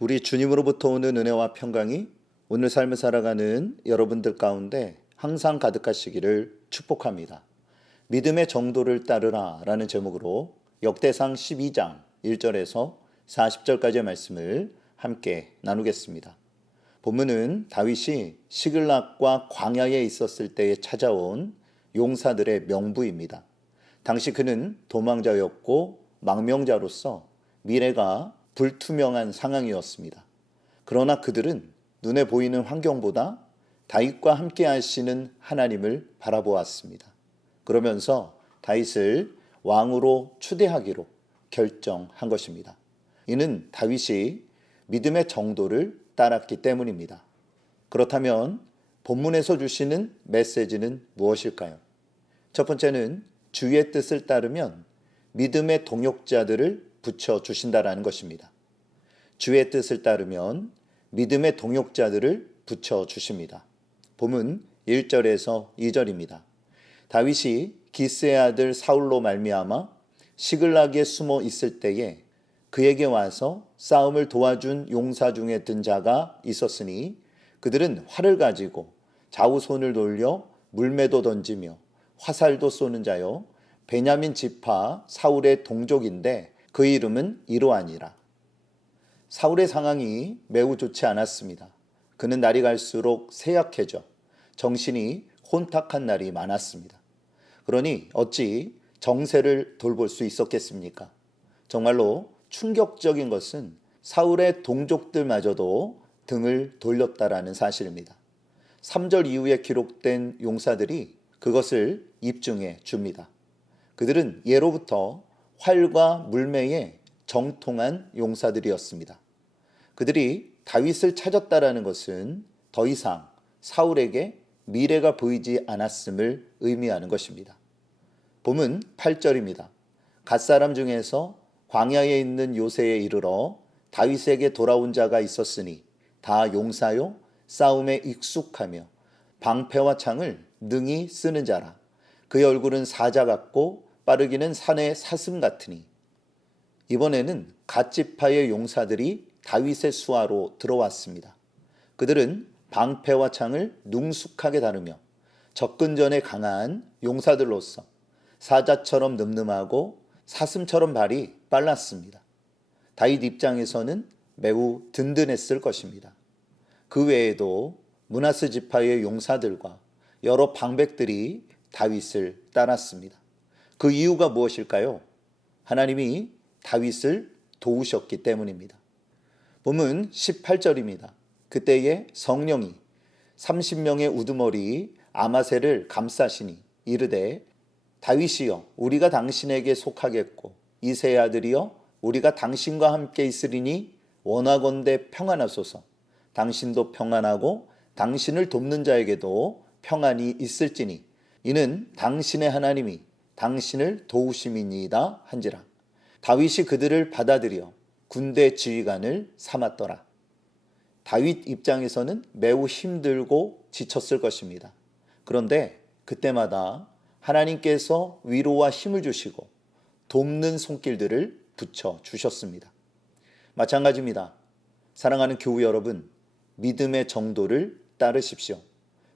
우리 주님으로부터 오는 은혜와 평강이 오늘 삶을 살아가는 여러분들 가운데 항상 가득하시기를 축복합니다. 믿음의 정도를 따르라 라는 제목으로 역대상 12장 1절에서 40절까지의 말씀을 함께 나누겠습니다. 본문은 다윗이 시글락과 광야에 있었을 때에 찾아온 용사들의 명부입니다. 당시 그는 도망자였고 망명자로서 미래가 불투명한 상황이었습니다. 그러나 그들은 눈에 보이는 환경보다 다윗과 함께 하시는 하나님을 바라보았습니다. 그러면서 다윗을 왕으로 추대하기로 결정한 것입니다. 이는 다윗이 믿음의 정도를 따랐기 때문입니다. 그렇다면 본문에서 주시는 메시지는 무엇일까요? 첫 번째는 주의 뜻을 따르면 믿음의 동역자들을 붙여주신다라는 것입니다. 주의 뜻을 따르면 믿음의 동역자들을 붙여주십니다. 본문 1절에서 2절입니다. 다윗이 기스의 아들 사울로 말미암아 시글락에 숨어 있을 때에 그에게 와서 싸움을 도와준 용사 중에 든 자가 있었으니 그들은 활을 가지고 좌우손을 돌려 물매도 던지며 화살도 쏘는 자요 베냐민 지파 사울의 동족인데 그 이름은 이로하니라. 사울의 상황이 매우 좋지 않았습니다. 그는 날이 갈수록 쇠약해져 정신이 혼탁한 날이 많았습니다. 그러니 어찌 정세를 돌볼 수 있었겠습니까? 정말로 충격적인 것은 사울의 동족들마저도 등을 돌렸다라는 사실입니다. 3절 이후에 기록된 용사들이 그것을 입증해 줍니다. 그들은 예로부터 활과 물매에 정통한 용사들이었습니다. 그들이 다윗을 찾았다라는 것은 더 이상 사울에게 미래가 보이지 않았음을 의미하는 것입니다. 본문 8절입니다. 갓사람 중에서 광야에 있는 요새에 이르러 다윗에게 돌아온 자가 있었으니 다 용사요 싸움에 익숙하며 방패와 창을 능히 쓰는 자라. 그의 얼굴은 사자 같고 빠르기는 산의 사슴 같으니. 이번에는 갓지파의 용사들이 다윗의 수하로 들어왔습니다. 그들은 방패와 창을 능숙하게 다루며 접근전에 강한 용사들로서 사자처럼 늠름하고 사슴처럼 발이 빨랐습니다. 다윗 입장에서는 매우 든든했을 것입니다. 그 외에도 므낫세 지파의 용사들과 여러 방백들이 다윗을 따랐습니다. 그 이유가 무엇일까요? 하나님이 다윗을 도우셨기 때문입니다. 본문 18절입니다. 그때에 성령이 30명의 우두머리 아마새를 감싸시니 이르되 다윗이여 우리가 당신에게 속하겠고 이새의 아들이여 우리가 당신과 함께 있으리니 원하건대 평안하소서. 당신도 평안하고 당신을 돕는 자에게도 평안이 있을지니 이는 당신의 하나님이 당신을 도우심이니이다 한지라. 다윗이 그들을 받아들여 군대 지휘관을 삼았더라. 다윗 입장에서는 매우 힘들고 지쳤을 것입니다. 그런데 그때마다 하나님께서 위로와 힘을 주시고 돕는 손길들을 붙여 주셨습니다. 마찬가지입니다. 사랑하는 교우 여러분, 믿음의 정도를 따르십시오.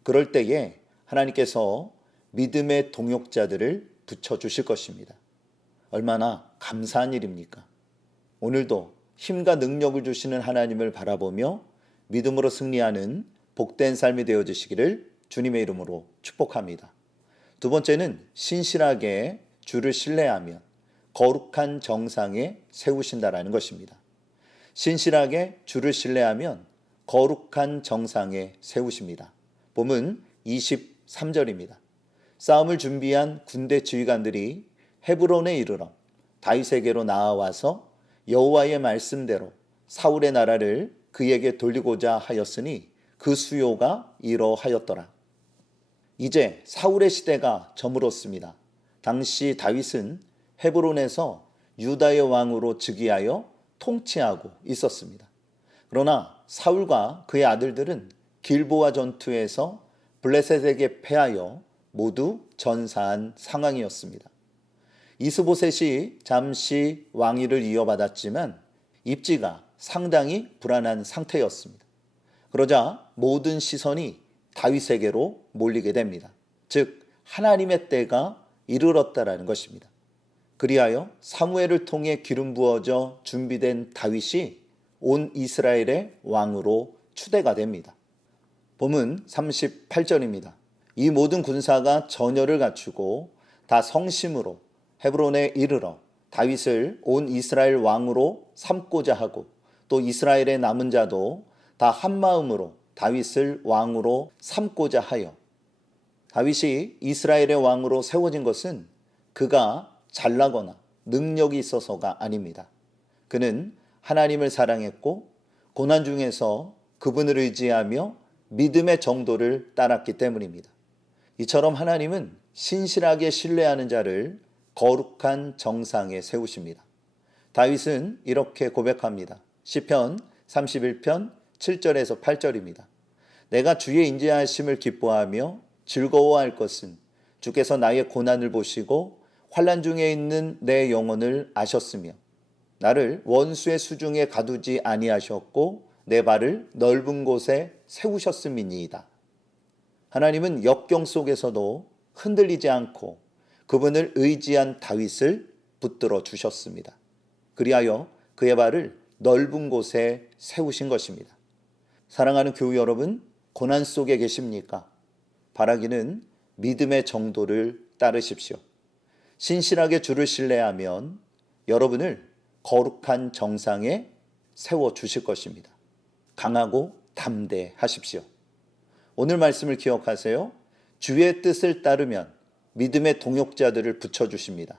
그럴 때에 하나님께서 믿음의 동역자들을 붙여주실 것입니다. 얼마나 감사한 일입니까? 오늘도 힘과 능력을 주시는 하나님을 바라보며 믿음으로 승리하는 복된 삶이 되어주시기를 주님의 이름으로 축복합니다. 두 번째는 신실하게 주를 신뢰하면 거룩한 정상에 세우신다라는 것입니다. 신실하게 주를 신뢰하면 거룩한 정상에 세우십니다. 본문 23절입니다. 싸움을 준비한 군대 지휘관들이 헤브론에 이르러 다윗에게로 나아와서 여호와의 말씀대로 사울의 나라를 그에게 돌리고자 하였으니 그 수요가 이러하였더라. 이제 사울의 시대가 저물었습니다. 당시 다윗은 헤브론에서 유다의 왕으로 즉위하여 통치하고 있었습니다. 그러나 사울과 그의 아들들은 길보아 전투에서 블레셋에게 패하여 모두 전사한 상황이었습니다. 이스보셋이 잠시 왕위를 이어받았지만 입지가 상당히 불안한 상태였습니다. 그러자 모든 시선이 다윗에게로 몰리게 됩니다. 즉 하나님의 때가 이르렀다라는 것입니다. 그리하여 사무엘을 통해 기름 부어져 준비된 다윗이 온 이스라엘의 왕으로 추대가 됩니다. 본문 38절입니다. 이 모든 군사가 전열을 갖추고 다 성심으로 헤브론에 이르러 다윗을 온 이스라엘 왕으로 삼고자 하고 또 이스라엘의 남은 자도 다 한마음으로 다윗을 왕으로 삼고자 하여. 다윗이 이스라엘의 왕으로 세워진 것은 그가 잘나거나 능력이 있어서가 아닙니다. 그는 하나님을 사랑했고 고난 중에서 그분을 의지하며 믿음의 정도를 따랐기 때문입니다. 이처럼 하나님은 신실하게 신뢰하는 자를 거룩한 정상에 세우십니다. 다윗은 이렇게 고백합니다. 시편 31편 7절에서 8절입니다. 내가 주의 인자하심을 기뻐하며 즐거워할 것은 주께서 나의 고난을 보시고 환난 중에 있는 내 영혼을 아셨으며 나를 원수의 수중에 가두지 아니하셨고 내 발을 넓은 곳에 세우셨음이니이다. 하나님은 역경 속에서도 흔들리지 않고 그분을 의지한 다윗을 붙들어 주셨습니다. 그리하여 그의 발을 넓은 곳에 세우신 것입니다. 사랑하는 교우 여러분, 고난 속에 계십니까? 바라기는 믿음의 정도를 따르십시오. 신실하게 주를 신뢰하면 여러분을 거룩한 정상에 세워주실 것입니다. 강하고 담대하십시오. 오늘 말씀을 기억하세요. 주의 뜻을 따르면 믿음의 동역자들을 붙여주십니다.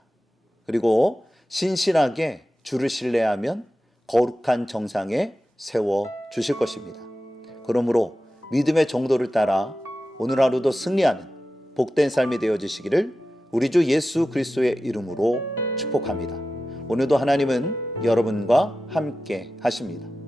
그리고 신실하게 주를 신뢰하면 거룩한 정상에 세워주실 것입니다. 그러므로 믿음의 정도를 따라 오늘 하루도 승리하는 복된 삶이 되어지시기를 우리 주 예수 그리스도의 이름으로 축복합니다. 오늘도 하나님은 여러분과 함께 하십니다.